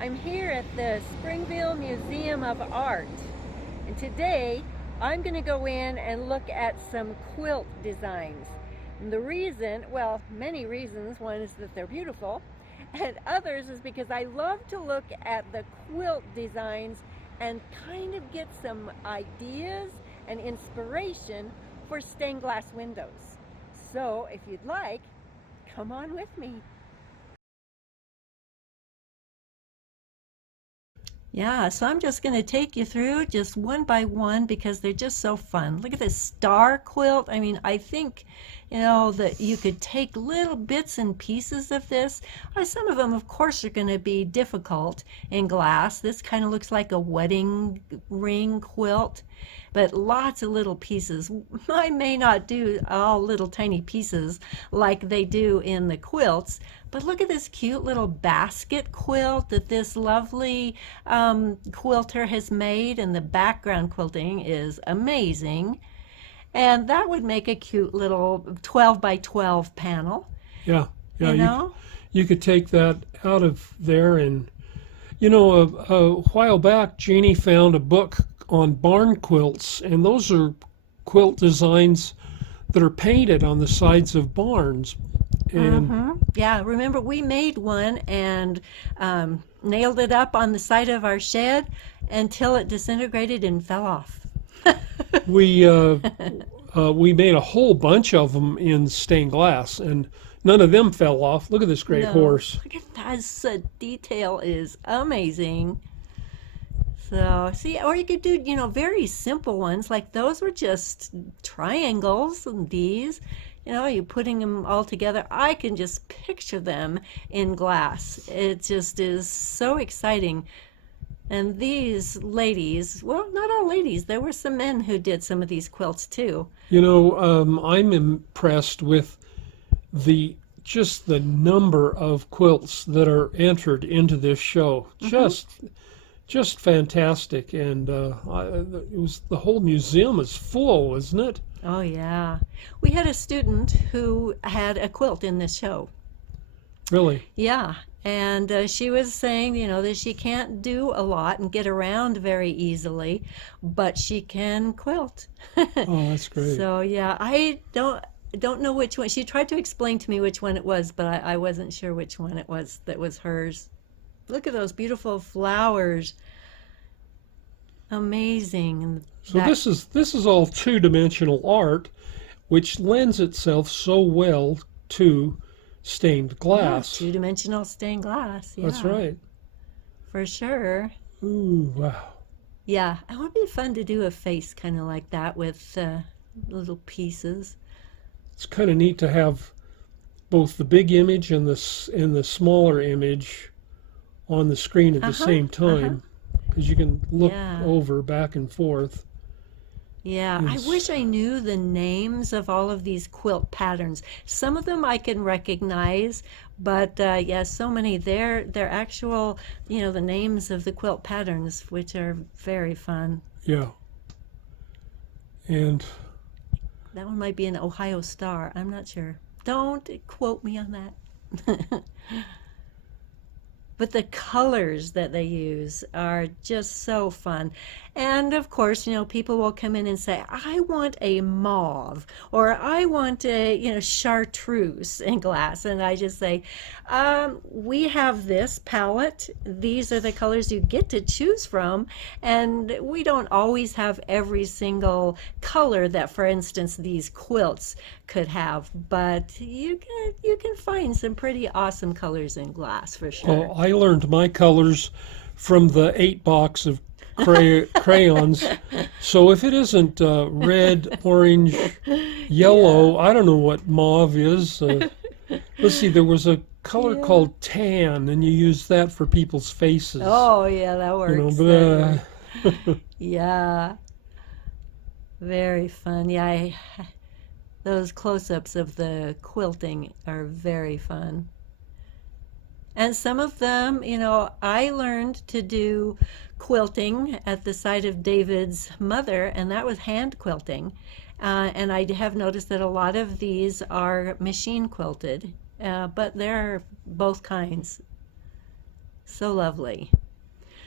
I'm here at the Springville Museum of Art, and today I'm going to go in and look at some quilt designs. And the reason, well, many reasons. One is that they're beautiful, and others is because I love to look at the quilt designs and kind of get some ideas and inspiration for stained glass windows. So if you'd like, come on with me. Yeah, so I'm just going to take you through just one by one because they're just so fun. Look at this star quilt. I mean, I think, that you could take little bits and pieces of this. Some of them, of course, are going to be difficult in glass. This kind of looks like a wedding ring quilt, but lots of little pieces. I may not do all little tiny pieces like they do in the quilts, but look at this cute little basket quilt that this lovely quilter has made, and the background quilting is amazing. And that would make a cute little 12 by 12 panel, Yeah, yeah, you know? you could take that out of there, and a while back, Jeannie found a book on barn quilts, and those are quilt designs that are painted on the sides of barns. And Yeah, remember we made one and nailed it up on the side of our shed until it disintegrated and fell off. we uh, we made a whole bunch of them in stained glass, and none of them fell off. Look at this great No, horse. look at that. The detail is amazing. So, see, or you could do, very simple ones like those were just triangles, and these, you putting them all together. I can just picture them in glass. It just is so exciting. And these ladies, well, not all ladies, there were some men who did some of these quilts too. I'm impressed with the just the number of quilts that are entered into this show. Hmm. Just fantastic, and it was the whole museum is full, isn't it? Oh, yeah. We had a student who had a quilt in this show. Really? Yeah, and she was saying, that she can't do a lot and get around very easily, but she can quilt. Oh, that's great. So yeah, I don't know which one. She tried to explain to me which one it was, but I wasn't sure which one it was that was hers. Look at those beautiful flowers. Amazing. And So that, this is all two-dimensional art, which lends itself so well to stained yeah, glass. two-dimensional stained glass. That's Yeah, right. for sure. Ooh, wow. Yeah, it would be fun to do a face kind of like that with little pieces. It's kind of neat to have both the big image and the smaller image on the screen at the Uh-huh, same uh-huh. time, because you can look Yeah. over back and forth. Yeah, I It's wish I knew the names of all of these quilt patterns. Some of them I can recognize, but yeah, so many. They're actual, the names of the quilt patterns, which are very fun. yeah, and That one might be an Ohio Star. I'm not sure. Don't quote me on that. But the colors that they use are just so fun. And of course, people will come in and say, I want a mauve, or I want a, chartreuse in glass. And I just say, we have this palette. These are the colors you get to choose from. And we don't always have every single color that, for instance, these quilts could have, but you can find some pretty awesome colors in glass for sure. well, I learned my colors from the 8 box of crayons. So if it isn't red, orange, Yeah. yellow, I don't know what mauve is. Let's see, there was a color Yeah. called tan, and you use that for people's faces. Oh, yeah, that You know, works. but That works. Yeah, very fun. Yeah, those close-ups of the quilting are very fun. And some of them, I learned to do quilting at the side of David's mother, and that was hand quilting. And I have noticed that a lot of these are machine quilted, but there are both kinds. So lovely.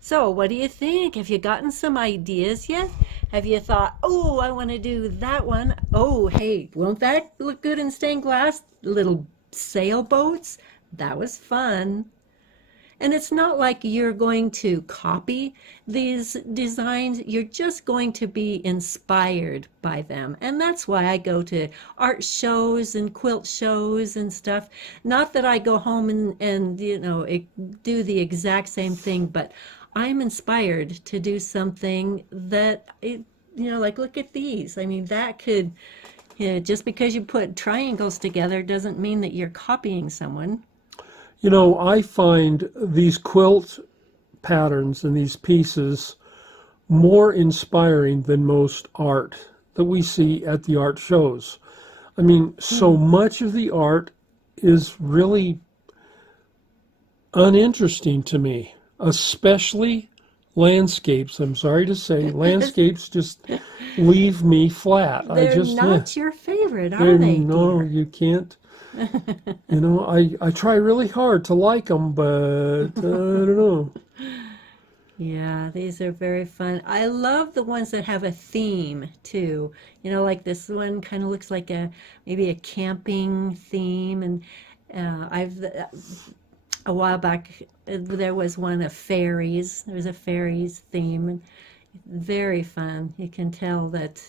So, what do you think? Have you gotten some ideas yet? Have you thought, oh, I want to do that one? Oh, hey, won't that look good in stained glass? Little sailboats? That was fun. And it's not like you're going to copy these designs, you're just going to be inspired by them. And that's why I go to art shows and quilt shows and stuff. Not that I go home and do the exact same thing, but I'm inspired to do something that, like look at these. I mean, that could, just because you put triangles together doesn't mean that you're copying someone. You know, I find these quilt patterns and these pieces more inspiring than most art that we see at the art shows. I mean, so much of the art is really uninteresting to me, especially landscapes. I'm sorry to say, landscapes just leave me flat. They're not your favorite, are they're, they, no, dear? you can't. You know, I try really hard to like them, but I don't know. Yeah, these are very fun. I love the ones that have a theme too. Like this one kind of looks like maybe a camping theme. And I've a while back there was one of fairies. There was a fairies theme, and very fun. You can tell that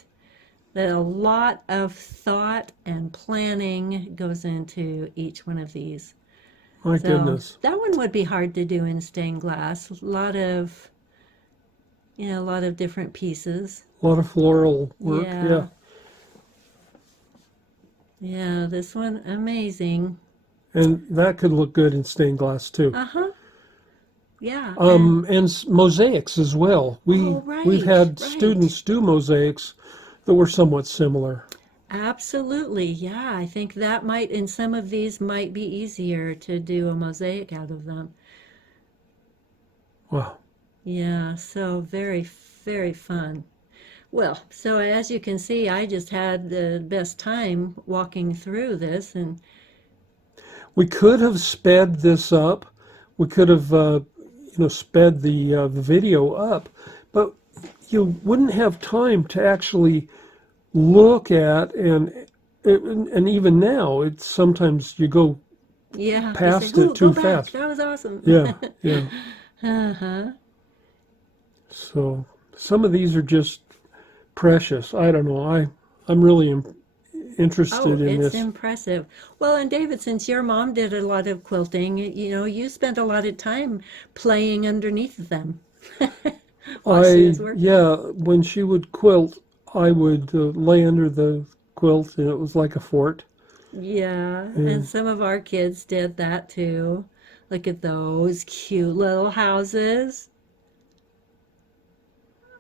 a lot of thought and planning goes into each one of these. My So goodness. that one would be hard to do in stained glass. A lot of different pieces. A lot of floral work, yeah. Yeah. Yeah, this one amazing. And that could look good in stained glass too. Uh-huh. Yeah. And And mosaics as well. oh, We've right, had right. students do mosaics that were somewhat similar. Absolutely. Yeah, I think that might in some of these might be easier to do a mosaic out of them. Wow. Yeah, so very, very fun. Well, so as you can see, I just had the best time walking through this, and We could have sped this up. We could have, sped the video up, but you wouldn't have time to actually look at and even now, it's sometimes you go yeah, you say, past "Ooh, it go too back. fast. That was awesome." Yeah, yeah. Uh-huh. So some of these are just precious. I don't know. I'm really Oh, interested in it's this. impressive. Well, and David, since your mom did a lot of quilting, you spent a lot of time playing underneath them while she was working. Yeah, when she would quilt, I would lay under the quilt, and it was like a fort. Yeah, and And some of our kids did that too. Look at those cute little houses.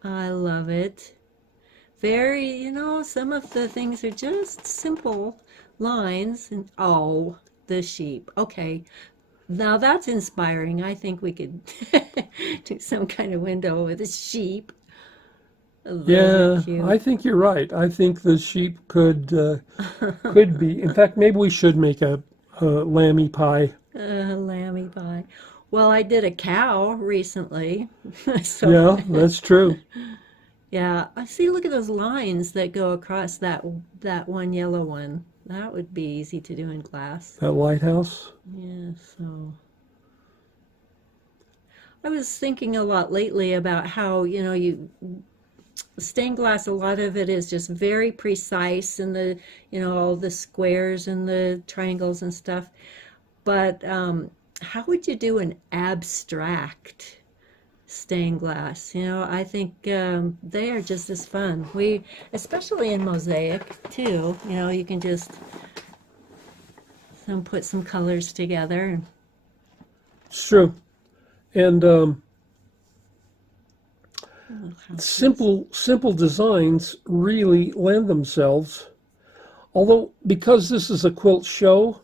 I love it. Very, some of the things are just simple lines and oh, the sheep. Okay, now that's inspiring. I think we could do some kind of window with a sheep. Those are yeah, I cute. think you're right. I think the sheep could be. In fact, maybe we should make a lammy pie. Lammy pie. Well, I did a cow recently, so Yeah, that's true. yeah. I see. Look at those lines that go across that one yellow one. That would be easy to do in class. That lighthouse. Yeah. So I was thinking a lot lately about how you stained glass. A lot of it is just very precise in the all the squares and the triangles and stuff. But how would you do an abstract stained glass? I think they are just as fun. Especially in mosaic too. You can just put some colors together. It's true. And Little houses. simple designs really lend themselves. Although, because this is a quilt show,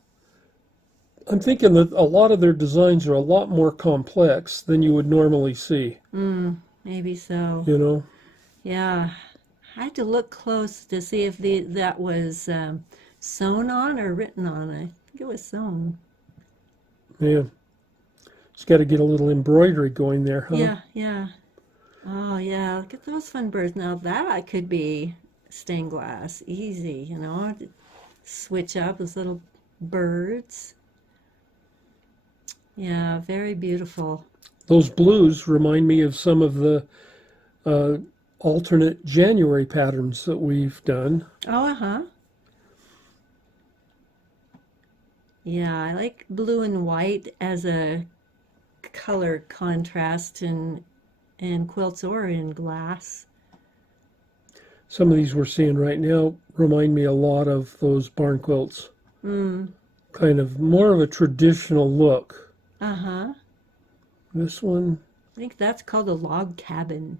I'm thinking that a lot of their designs are a lot more complex than you would normally see. Maybe so. You know? Yeah. I had to look close to see if that was sewn on or written on. I think it was sewn. Yeah. It's got to get a little embroidery going there, huh? Yeah, yeah. Oh, yeah. Look at those fun birds. Now that could be stained glass. Easy, you know. Switch up those little birds. Yeah, very beautiful. Those blues remind me of some of the uh, alternate January patterns that we've done. Oh, uh-huh. Yeah, I like blue and white as a color contrast in quilts or in glass. Some of these we're seeing right now remind me a lot of those barn quilts. Mm. Kind of more of a traditional look. Uh-huh. This one, I think that's called a log cabin.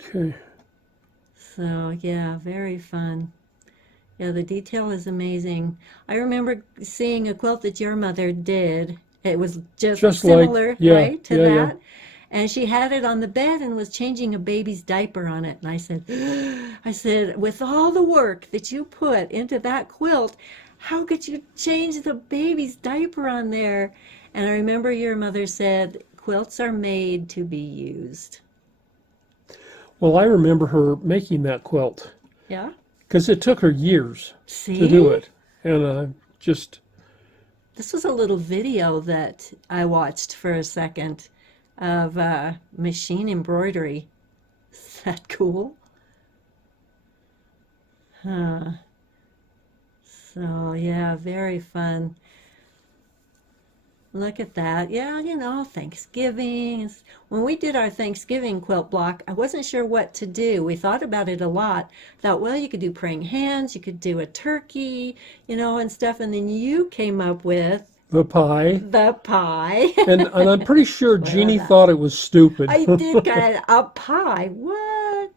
okay. So, yeah, very fun. Yeah, the detail is amazing. I remember seeing a quilt that your mother did. It was just Just like, similar, yeah, right, to yeah. that. And she had it on the bed and was changing a baby's diaper on it. And I said, with all the work that you put into that quilt, how could you change the baby's diaper on there? And I remember your mother said, quilts are made to be used. Well, I remember her making that quilt Yeah? because it took her years to do See? it. And just, This was a little video that I watched for a second of machine embroidery. Is that cool? Huh. So, yeah, very fun. Look at that. Yeah, you know, Thanksgiving. When we did our Thanksgiving quilt block, I wasn't sure what to do. We thought about it a lot. Thought, well, you could do praying hands, you could do a turkey, you know, and stuff. And then you came up with the pie. the pie. And I'm pretty sure I love Jeannie that. thought it was stupid. I did kind of a pie. What?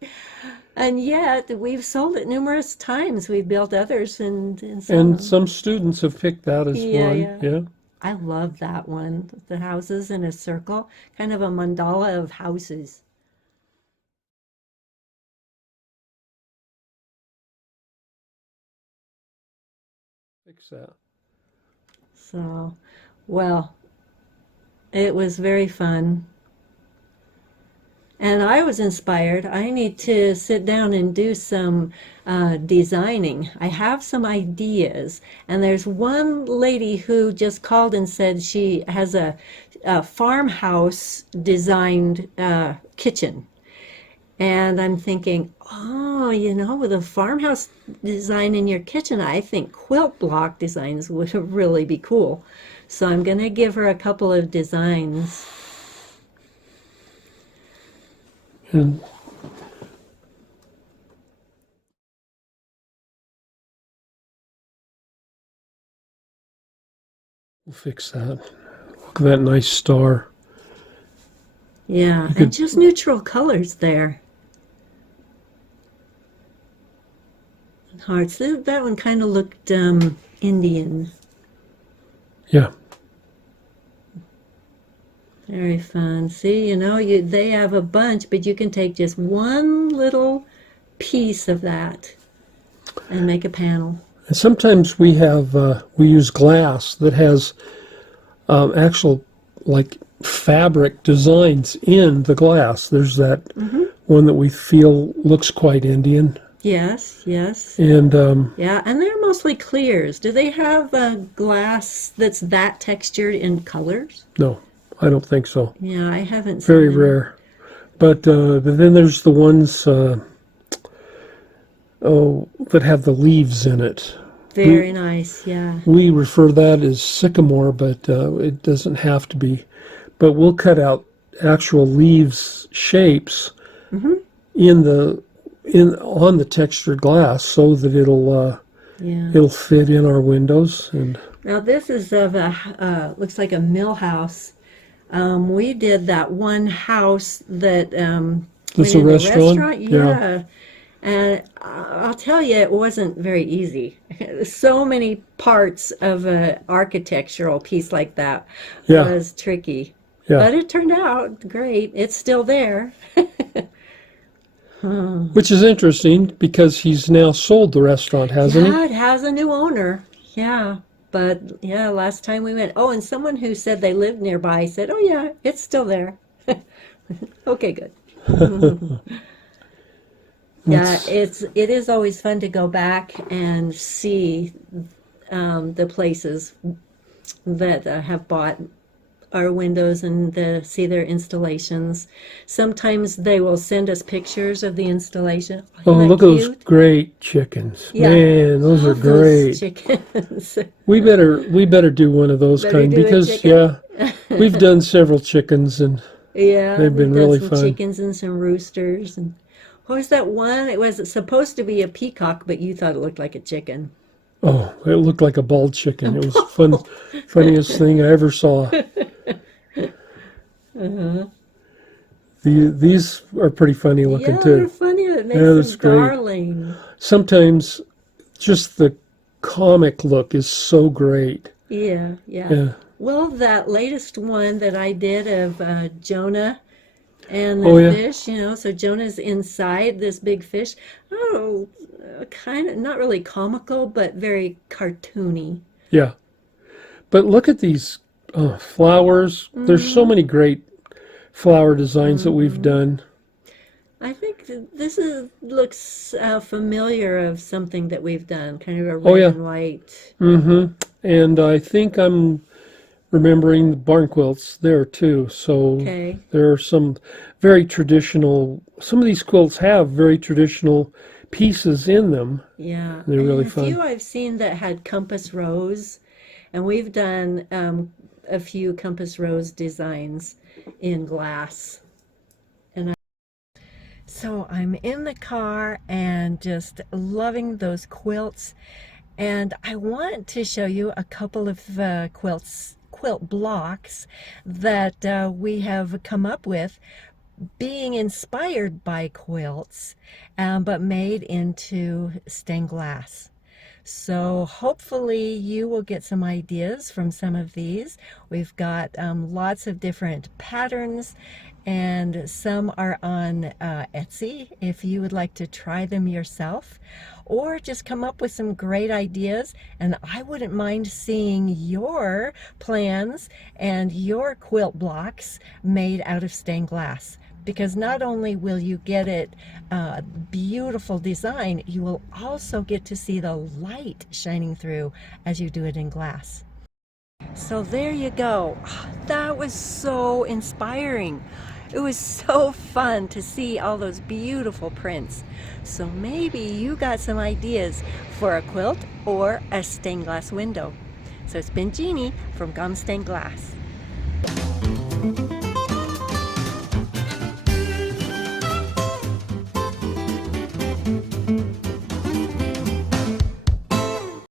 And yet we've sold it numerous times. We've built others and sold And them. some students have picked that as Yeah, one. yeah. Yeah. I love that one. The houses in a circle, kind of a mandala of houses. Fix that. So, well, it was very fun. And I was inspired. I need to sit down and do some designing. I have some ideas. And there's one lady who just called and said she has a farmhouse designed kitchen. And I'm thinking, oh, you know, with a farmhouse design in your kitchen, I think quilt block designs would really be cool. So I'm going to give her a couple of designs. And we'll fix that. Look at that nice star. Yeah, You could- and just neutral colors there. And hearts. That one kind of looked Indian. Yeah. Very fun. See, you know, they have a bunch, but you can take just one little piece of that and make a panel. And sometimes we use glass that has actual like fabric designs in the glass. There's that one that we feel looks quite Indian. Yes, yes. And Yeah, and they're mostly clears. Do they have glass that's that textured in colors? no, I don't think so. Yeah, I haven't seen Very them. rare. But then there's the ones that have the leaves in it. Very nice, yeah. We refer that as sycamore, but it doesn't have to be. But we'll cut out actual leaves shapes on the textured glass so that Yeah. it'll fit in our windows. And Now this is of a looks like a mill house. We did that one house that It's went a in the restaurant? Yeah. Yeah. And I'll tell you, it wasn't very easy. So many parts of an architectural piece like that Yeah. was tricky. Yeah. But it turned out great. It's still there. Which is interesting because he's now sold the restaurant, hasn't Yeah, it has a new owner. Yeah. But yeah, last time we went. Oh, and someone who said they lived nearby said, "Oh yeah, it's still there." Okay, good. Yeah, It's it is always fun to go back and see the places that have bought our windows and see their installations. Sometimes they will send us pictures of the installation. Oh, isn't oh, that look at those cute? great chickens. Yeah, Man, those are love those great. chickens. We better do one of those Better kind do a because chicken. yeah, we've done several chickens and Yeah, they've we've been done really some fun. chickens and some roosters. And what was that one? It was supposed to be a peacock, but you thought it looked like a chicken. Oh, it looked like a bald chicken. It was fun, funniest thing I ever saw. These are pretty funny looking Yeah, they're too. funny. It makes Yeah, that's them great. darling. Sometimes just the comic look is so great. Yeah, yeah. Yeah. Well, that latest one that I did of Jonah and the Oh yeah. fish, so Jonah's inside this big fish. Oh, kind of not really comical, but very cartoony. Yeah. But look at these flowers. There's so Hmm. many great flower designs that we've Hmm. done. I think this looks familiar of something that we've done, kind of a Oh red yeah. and white. Mm-hmm. And I think I'm remembering the barn quilts there too. So Okay, there are some very traditional, some of these quilts have very traditional pieces in them. yeah. They're really And a fun. few I've seen that had compass rose, and we've done a few compass rose designs in glass. And so I'm in the car and just loving those quilts. And I want to show you a couple of quilt blocks that we have come up with being inspired by quilts, but made into stained glass. So hopefully you will get some ideas from some of these. We've got lots of different patterns, and some are on Etsy if you would like to try them yourself, or just come up with some great ideas. And I wouldn't mind seeing your plans and your quilt blocks made out of stained glass, because not only will you get it beautiful design, you will also get to see the light shining through as you do it in glass. So there you go. That was so inspiring. It was so fun to see all those beautiful prints. So maybe you got some ideas for a quilt or a stained glass window. So it's been Jeannie from Gomm Stained Glass.